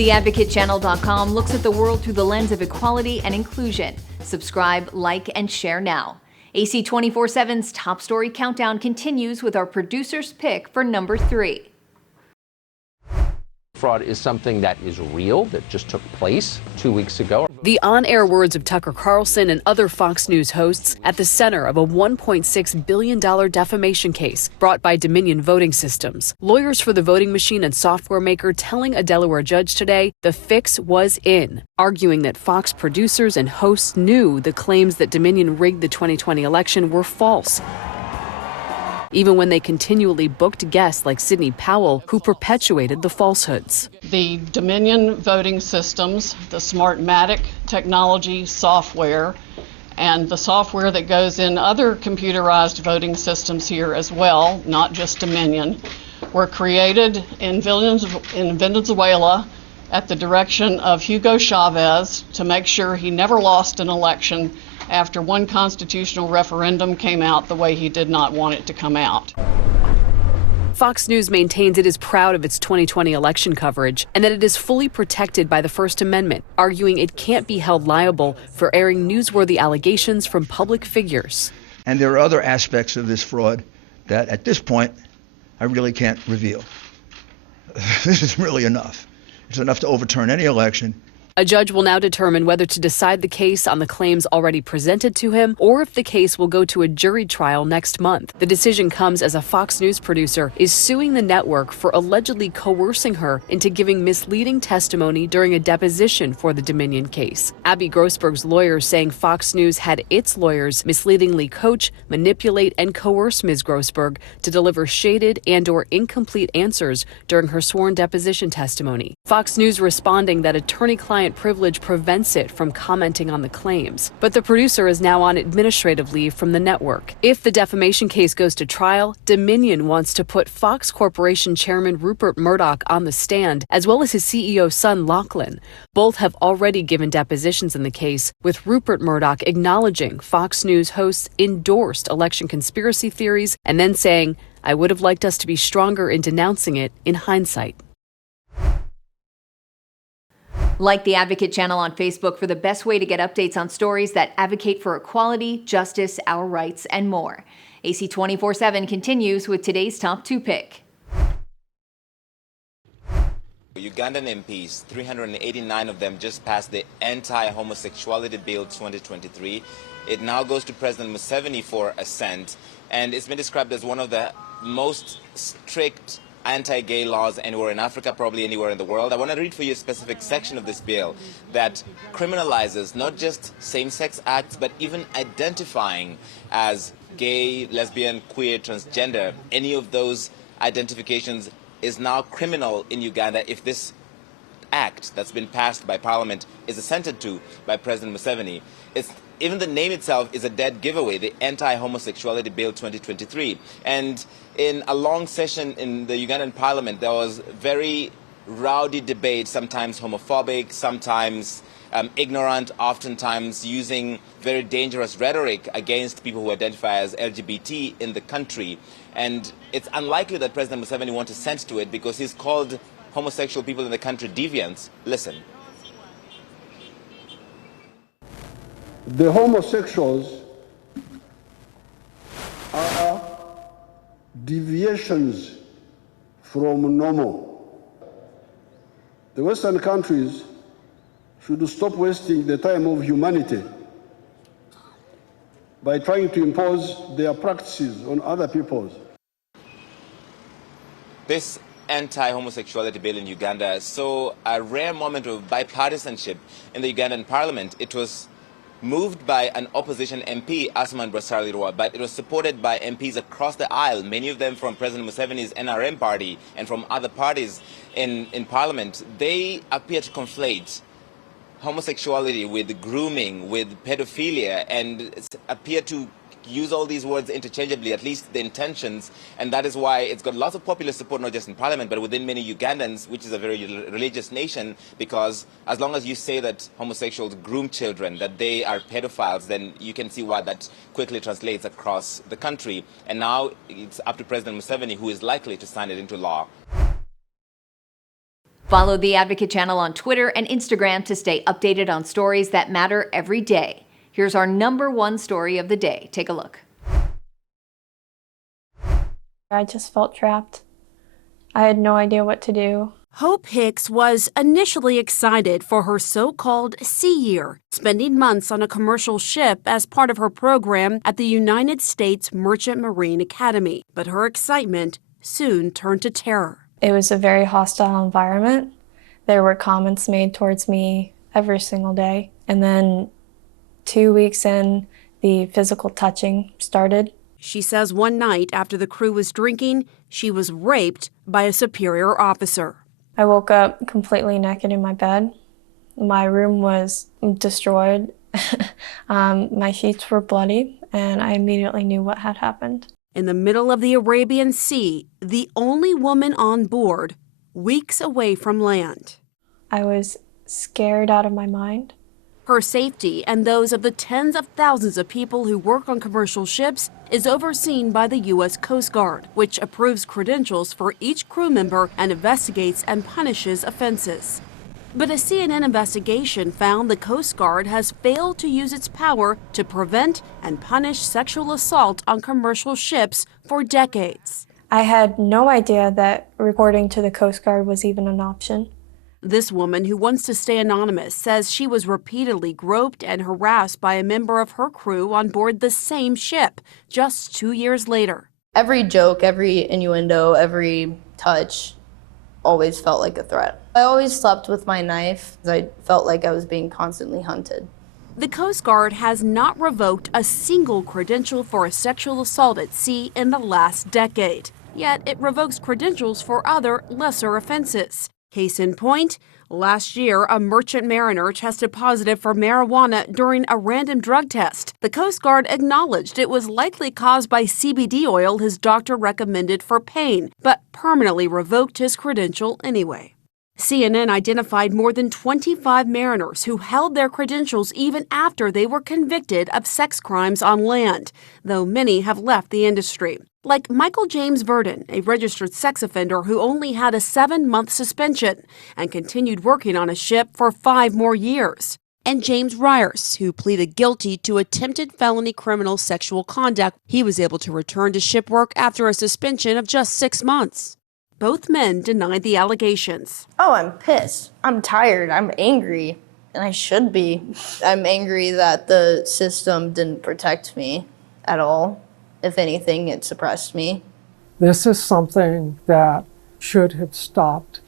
TheAdvocateChannel.com looks at the world through the lens of equality and inclusion. Subscribe, like, and share now. AC 24/7's Top Story Countdown continues with our producer's pick for number 3. Fraud is something that is real, that just took place 2 weeks ago. The on-air words of Tucker Carlson and other Fox News hosts at the center of a $1.6 billion defamation case brought by Dominion Voting Systems. Lawyers for the voting machine and software maker telling a Delaware judge today the fix was in, arguing that Fox producers and hosts knew the claims that Dominion rigged the 2020 election were false, even when they continually booked guests like Sidney Powell, who perpetuated the falsehoods. The Dominion Voting Systems, the Smartmatic technology software, and the software that goes in other computerized voting systems here as well, not just Dominion, were created in Venezuela at the direction of Hugo Chavez to make sure he never lost an election after one constitutional referendum came out the way he did not want it to come out. Fox News maintains it is proud of its 2020 election coverage and that it is fully protected by the First Amendment, arguing it can't be held liable for airing newsworthy allegations from public figures. And there are other aspects of this fraud that at this point I really can't reveal. This is really enough. It's enough to overturn any election. A judge will now determine whether to decide the case on the claims already presented to him or if the case will go to a jury trial next month. The decision comes as a Fox News producer is suing the network for allegedly coercing her into giving misleading testimony during a deposition for the Dominion case. Abby Grossberg's lawyers saying Fox News had its lawyers misleadingly coach, manipulate, and coerce Ms. Grossberg to deliver shaded and/or incomplete answers during her sworn deposition testimony. Fox News responding that attorney-client privilege prevents it from commenting on the claims. But the producer is now on administrative leave from the network. If the defamation case goes to trial, Dominion wants to put Fox Corporation Chairman Rupert Murdoch on the stand, as well as his CEO son Lachlan. Both have already given depositions in the case, with Rupert Murdoch acknowledging Fox News hosts endorsed election conspiracy theories and then saying, "I would have liked us to be stronger in denouncing it in hindsight." Like the Advocate Channel on Facebook for the best way to get updates on stories that advocate for equality, justice, our rights, and more. AC 24/7 continues with today's top 2 pick. Ugandan MPs, 389 of them just passed the Anti-Homosexuality Bill 2023. It now goes to President Museveni for assent, and it's been described as one of the most strict anti-gay laws anywhere in Africa, probably anywhere in the world. I want to read for you a specific section of this bill that criminalizes not just same-sex acts, but even identifying as gay, lesbian, queer, transgender. Any of those identifications is now criminal in Uganda if this act that's been passed by Parliament is assented to by President Museveni. Even the name itself is a dead giveaway, the Anti-Homosexuality Bill 2023. And in a long session in the Ugandan Parliament, there was very rowdy debate, sometimes homophobic, sometimes ignorant, oftentimes using very dangerous rhetoric against people who identify as LGBT in the country. And it's unlikely that President Museveni wants assent to it because he's called homosexual people in the country deviants. Listen. The homosexuals are deviations from normal. The Western countries should stop wasting the time of humanity by trying to impose their practices on other peoples. This anti-homosexuality bill in Uganda saw a rare moment of bipartisanship in the Ugandan parliament. It was moved by an opposition MP, Asman Brasali-Rwa, but it was supported by MPs across the aisle, many of them from President Museveni's NRM party and from other parties in Parliament. They appear to conflate homosexuality with grooming, with pedophilia, and appear to use all these words interchangeably, at least the intentions, and that is why it's got lots of popular support, not just in Parliament, but within many Ugandans, which is a very religious nation, because as long as you say that homosexuals groom children, that they are pedophiles, then you can see why that quickly translates across the country. And now it's up to President Museveni, who is likely to sign it into law. Follow The Advocate channel on Twitter and Instagram to stay updated on stories that matter every day. Here's our #1 story of the day. Take a look. I just felt trapped. I had no idea what to do. Hope Hicks was initially excited for her so-called Sea Year, spending months on a commercial ship as part of her program at the United States Merchant Marine Academy. But her excitement soon turned to terror. It was a very hostile environment. There were comments made towards me every single day. And then 2 weeks in, the physical touching started. She says one night after the crew was drinking, she was raped by a superior officer. I woke up completely naked in my bed. My room was destroyed. My sheets were bloody, and I immediately knew what had happened. In the middle of the Arabian Sea, the only woman on board, weeks away from land. I was scared out of my mind. Her safety and those of the tens of thousands of people who work on commercial ships is overseen by the U.S. Coast Guard, which approves credentials for each crew member and investigates and punishes offenses. But a CNN investigation found the Coast Guard has failed to use its power to prevent and punish sexual assault on commercial ships for decades. I had no idea that reporting to the Coast Guard was even an option. This woman, who wants to stay anonymous, says she was repeatedly groped and harassed by a member of her crew on board the same ship just 2 years later. Every joke, every innuendo, every touch always felt like a threat. I always slept with my knife because I felt like I was being constantly hunted. The Coast Guard has not revoked a single credential for a sexual assault at sea in the last decade. Yet it revokes credentials for other lesser offenses. Case in point, last year, a merchant mariner tested positive for marijuana during a random drug test. The Coast Guard acknowledged it was likely caused by CBD oil his doctor recommended for pain, but permanently revoked his credential anyway. CNN identified more than 25 mariners who held their credentials even after they were convicted of sex crimes on land, though many have left the industry. Like Michael James Verdon, a registered sex offender who only had a 7-month suspension and continued working on a ship for 5 more years. And James Ryers, who pleaded guilty to attempted felony criminal sexual conduct. He was able to return to ship work after a suspension of just 6 months. Both men denied the allegations. Oh, I'm pissed. I'm tired. I'm angry. And I should be. I'm angry that the system didn't protect me at all. If anything, it suppressed me. This is something that should have stopped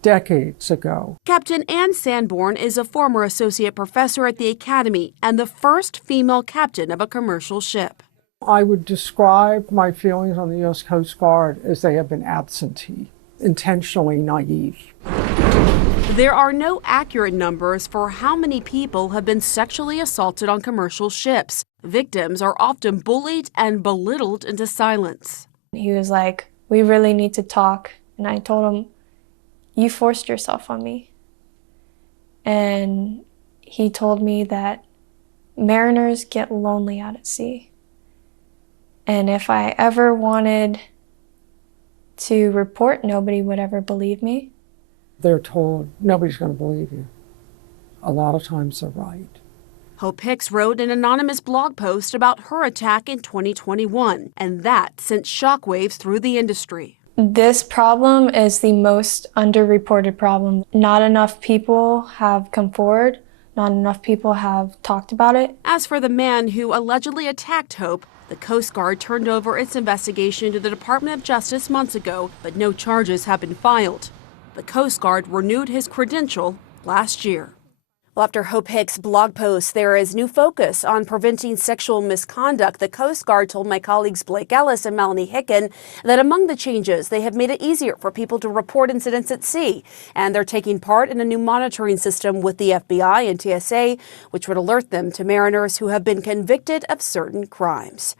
decades ago. Captain Ann Sanborn is a former associate professor at the Academy and the first female captain of a commercial ship. I would describe my feelings on the U.S. Coast Guard as they have been absentee, intentionally naive. There are no accurate numbers for how many people have been sexually assaulted on commercial ships. Victims are often bullied and belittled into silence. He was like, "We really need to talk." And I told him, "You forced yourself on me." And he told me that mariners get lonely out at sea. And if I ever wanted to report, nobody would ever believe me. They're told, nobody's going to believe you. A lot of times they're right. Hope Hicks wrote an anonymous blog post about her attack in 2021, and that sent shockwaves through the industry. This problem is the most underreported problem. Not enough people have come forward. Not enough people have talked about it. As for the man who allegedly attacked Hope, the Coast Guard turned over its investigation to the Department of Justice months ago, but no charges have been filed. The Coast Guard renewed his credential last year. Well, after Hope Hicks' blog post, there is new focus on preventing sexual misconduct. The Coast Guard told my colleagues Blake Ellis and Melanie Hicken that among the changes, they have made it easier for people to report incidents at sea. And they're taking part in a new monitoring system with the FBI and TSA, which would alert them to mariners who have been convicted of certain crimes.